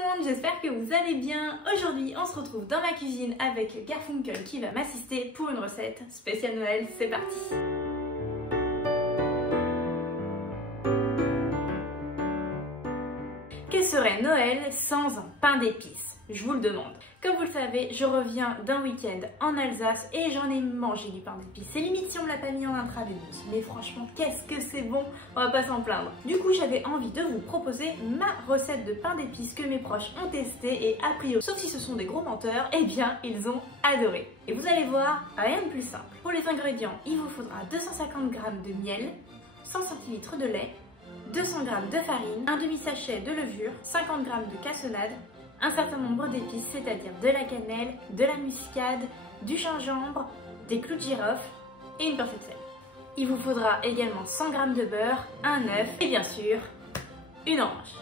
monde, j'espère que vous allez bien. Aujourd'hui, on se retrouve dans ma cuisine avec Garfunkel qui va m'assister pour une recette spéciale Noël. C'est parti! Que serait Noël sans un pain d'épices? Je vous le demande. Comme vous le savez, je reviens d'un week-end en Alsace et j'en ai mangé du pain d'épices. C'est limite si on me l'a pas mis en intraveineuse. Mais franchement, qu'est-ce que c'est bon, on va pas s'en plaindre. Du coup, j'avais envie de vous proposer ma recette de pain d'épices que mes proches ont testé et a priori, sauf si ce sont des gros menteurs, eh bien, ils ont adoré. Et vous allez voir, rien de plus simple. Pour les ingrédients, il vous faudra 250 g de miel, 100 cl de lait, 200 g de farine, un demi-sachet de levure, 50 g de cassonade, un certain nombre d'épices, c'est-à-dire de la cannelle, de la muscade, du gingembre, des clous de girofle et une pincée de sel. Il vous faudra également 100 g de beurre, un œuf et bien sûr, une orange.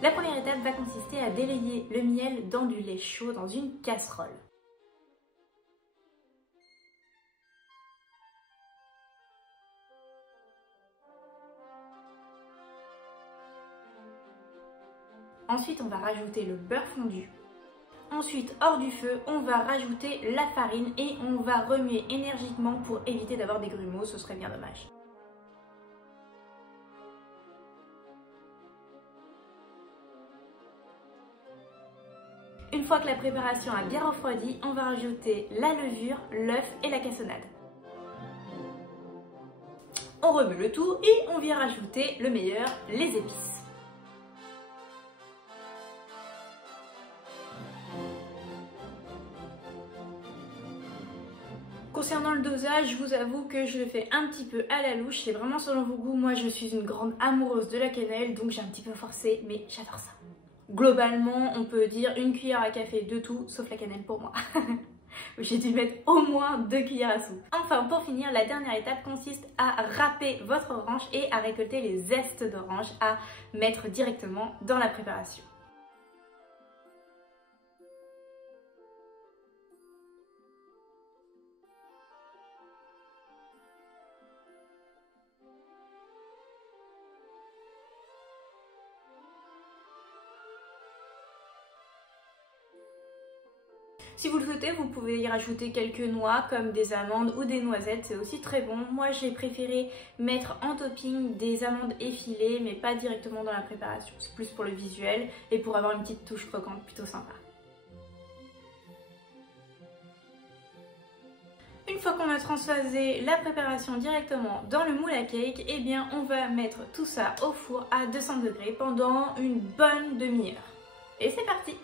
La première étape va consister à délayer le miel dans du lait chaud dans une casserole. Ensuite, on va rajouter le beurre fondu. Ensuite, hors du feu, on va rajouter la farine et on va remuer énergiquement pour éviter d'avoir des grumeaux, ce serait bien dommage. Une fois que la préparation a bien refroidi, on va rajouter la levure, l'œuf et la cassonade. On remue le tout et on vient rajouter le meilleur, les épices. Concernant le dosage, je vous avoue que je le fais un petit peu à la louche, c'est vraiment selon vos goûts. Moi je suis une grande amoureuse de la cannelle, donc j'ai un petit peu forcé, mais j'adore ça. Globalement, on peut dire une cuillère à café de tout, sauf la cannelle pour moi. J'ai dû mettre au moins 2 cuillères à soupe. Enfin, pour finir, la dernière étape consiste à râper votre orange et à récolter les zestes d'orange à mettre directement dans la préparation. Si vous le souhaitez, vous pouvez y rajouter quelques noix comme des amandes ou des noisettes, c'est aussi très bon. Moi j'ai préféré mettre en topping des amandes effilées mais pas directement dans la préparation. C'est plus pour le visuel et pour avoir une petite touche croquante plutôt sympa. Une fois qu'on a transvasé la préparation directement dans le moule à cake, eh bien on va mettre tout ça au four à 200 degrés pendant une bonne demi-heure. Et c'est parti!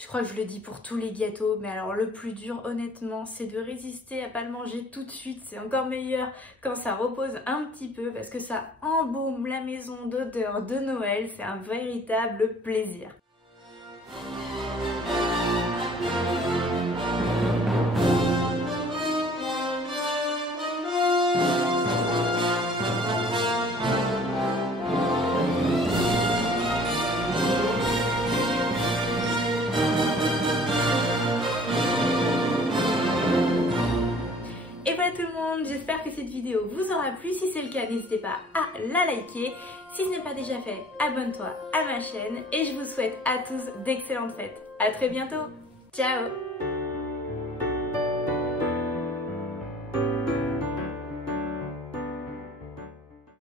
Je crois que je le dis pour tous les gâteaux, mais alors le plus dur honnêtement c'est de résister à pas le manger tout de suite. C'est encore meilleur quand ça repose un petit peu parce que ça embaume la maison d'odeur de Noël. C'est un véritable plaisir. Et voilà tout le monde, j'espère que cette vidéo vous aura plu. Si c'est le cas, n'hésitez pas à la liker. Si ce n'est pas déjà fait, abonne-toi à ma chaîne. Et je vous souhaite à tous d'excellentes fêtes. À très bientôt. Ciao!